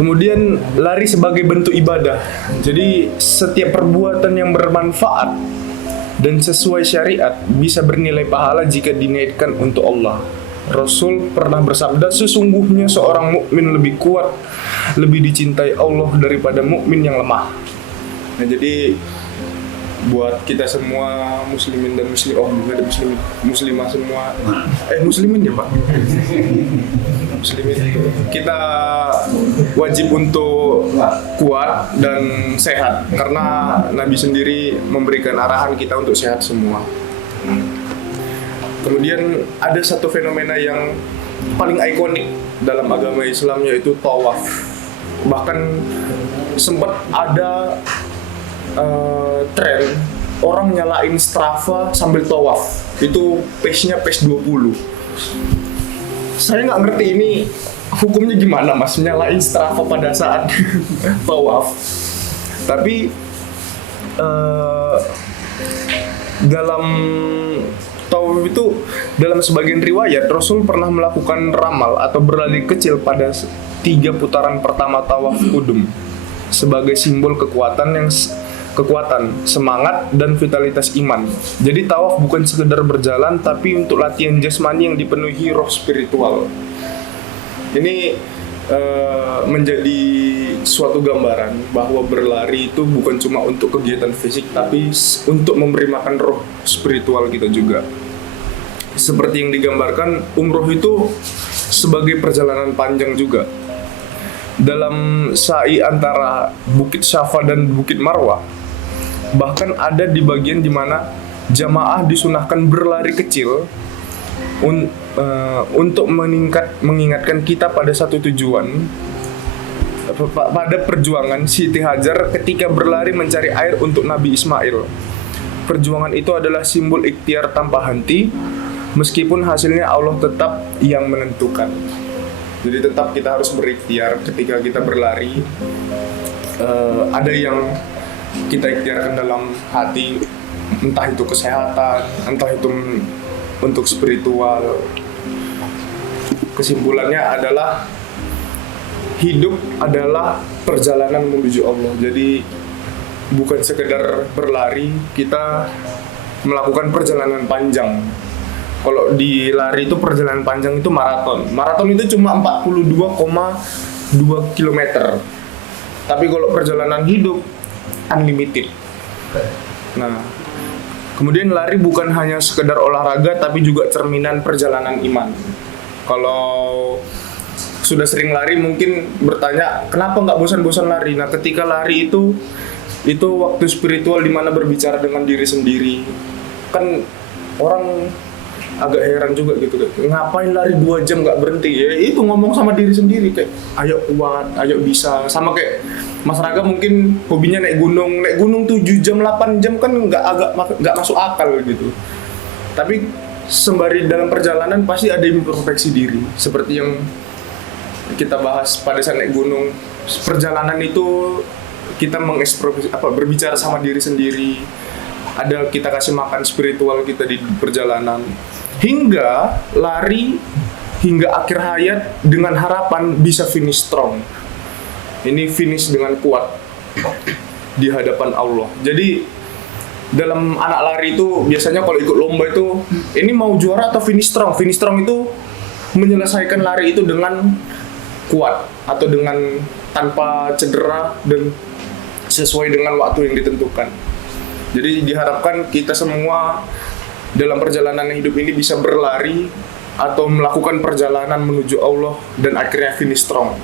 Kemudian lari sebagai bentuk ibadah. Jadi setiap perbuatan yang bermanfaat dan sesuai syariat bisa bernilai pahala jika diniatkan untuk Allah. Rasul pernah bersabda, sesungguhnya seorang mukmin lebih kuat, lebih dicintai Allah daripada mukmin yang lemah. Nah, jadi buat kita semua muslimin dan muslimah semua, muslimin ya Pak, muslimin, kita wajib untuk kuat dan sehat karena Nabi sendiri memberikan arahan kita untuk sehat semua. Kemudian ada satu fenomena yang paling ikonik dalam agama Islam, yaitu tawaf. Bahkan sempat ada tren orang nyalain Strava sambil tawaf. Itu pace-nya pace 20. Saya nggak ngerti ini hukumnya gimana Mas, nyalain Strava pada saat tawaf. Tapi dalam tawaf itu, dalam sebagian riwayat Rasul pernah melakukan ramal atau berlari kecil pada 3 putaran pertama tawaf kudum sebagai simbol kekuatan, semangat dan vitalitas iman. Jadi tawaf bukan sekedar berjalan, tapi untuk latihan jasmani yang dipenuhi roh spiritual. Ini menjadi suatu gambaran bahwa berlari itu bukan cuma untuk kegiatan fisik, tapi untuk memberi makan roh spiritual kita juga. Seperti yang digambarkan, umroh itu sebagai perjalanan panjang juga. Dalam sa'i antara Bukit Syafa dan Bukit Marwah, bahkan ada di bagian di mana jamaah disunahkan berlari kecil untuk mengingatkan kita pada satu tujuan, pada perjuangan Siti Hajar ketika berlari mencari air untuk Nabi Ismail. Perjuangan itu adalah simbol ikhtiar tanpa henti, meskipun hasilnya Allah tetap yang menentukan. Jadi tetap kita harus berikhtiar ketika kita berlari. Ada yang kita ikhtiarkan dalam hati, entah itu kesehatan, entah itu untuk spiritual. Kesimpulannya adalah hidup adalah perjalanan menuju Allah. Jadi bukan sekedar berlari, kita melakukan perjalanan panjang. Kalau di lari itu perjalanan panjang itu maraton. Maraton itu cuma 42,2 km. Tapi kalau perjalanan hidup unlimited. Nah, kemudian lari bukan hanya sekedar olahraga, tapi juga cerminan perjalanan iman. Kalau sudah sering lari mungkin bertanya, kenapa nggak bosan-bosan lari? Nah, ketika lari itu waktu spiritual di mana berbicara dengan diri sendiri. Kan orang agak heran juga gitu, ngapain lari 2 jam nggak berhenti? Ya itu ngomong sama diri sendiri kayak, ayo kuat, ayo bisa. Sama kayak Mas Raga mungkin hobinya naik gunung 7 jam 8 jam kan nggak masuk akal gitu. Tapi sembari dalam perjalanan pasti ada introspeksi diri, seperti yang kita bahas pada saat naik gunung. Perjalanan itu kita berbicara sama diri sendiri. Ada kita kasih makan spiritual kita di perjalanan, hingga lari hingga akhir hayat dengan harapan bisa finish strong. Ini finish dengan kuat di hadapan Allah. Jadi dalam anak lari itu biasanya kalau ikut lomba itu, ini mau juara atau finish strong. Finish strong itu menyelesaikan lari itu dengan kuat atau dengan tanpa cedera dan sesuai dengan waktu yang ditentukan. Jadi diharapkan kita semua dalam perjalanan hidup ini bisa berlari atau melakukan perjalanan menuju Allah dan akhirnya finish strong.